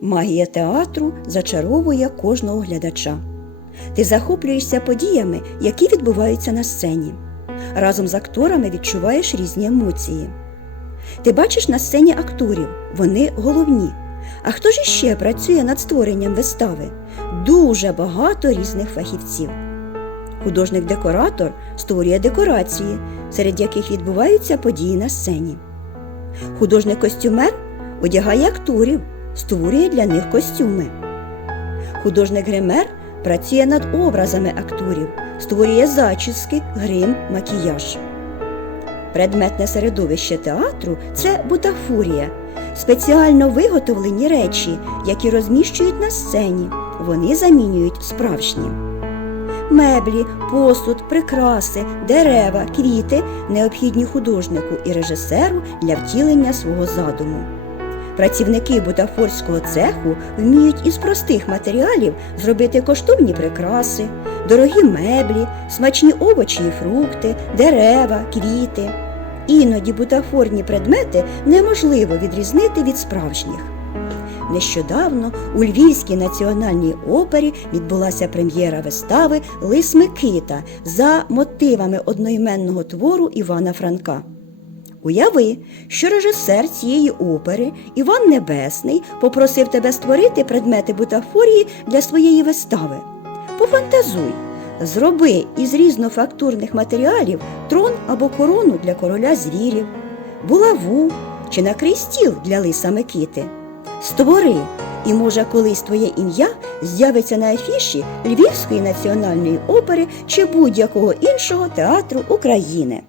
Магія театру зачаровує кожного глядача. Ти захоплюєшся подіями, які відбуваються на сцені. Разом з акторами відчуваєш різні емоції. Ти бачиш на сцені акторів, вони головні. А хто ж іще працює над створенням вистави? Дуже багато різних фахівців. Художник-декоратор створює декорації, серед яких відбуваються події на сцені. Художник-костюмер одягає акторів, створює для них костюми. Художник-гример працює над образами акторів, створює зачіски, грим, макіяж. Предметне середовище театру це бутафорія, спеціально виготовлені речі, які розміщують на сцені. Вони замінюють справжні. Меблі, посуд, прикраси, дерева, квіти необхідні художнику і режисеру для втілення свого задуму. Працівники бутафорського цеху вміють із простих матеріалів зробити коштовні прикраси, дорогі меблі, смачні овочі і фрукти, дерева, квіти. Іноді бутафорні предмети неможливо відрізнити від справжніх. Нещодавно у Львівській національній опері відбулася прем'єра вистави Лис Микита за мотивами одноіменного твору Івана Франка. Уяви, що режисер цієї опери Іван Небесний попросив тебе створити предмети бутафорії для своєї вистави. Пофантазуй, зроби із різнофактурних матеріалів трон або корону для короля звірів, булаву чи накрий стіл для лиса Микити. Створи, і може колись твоє ім'я з'явиться на афіші Львівської національної опери чи будь-якого іншого театру України.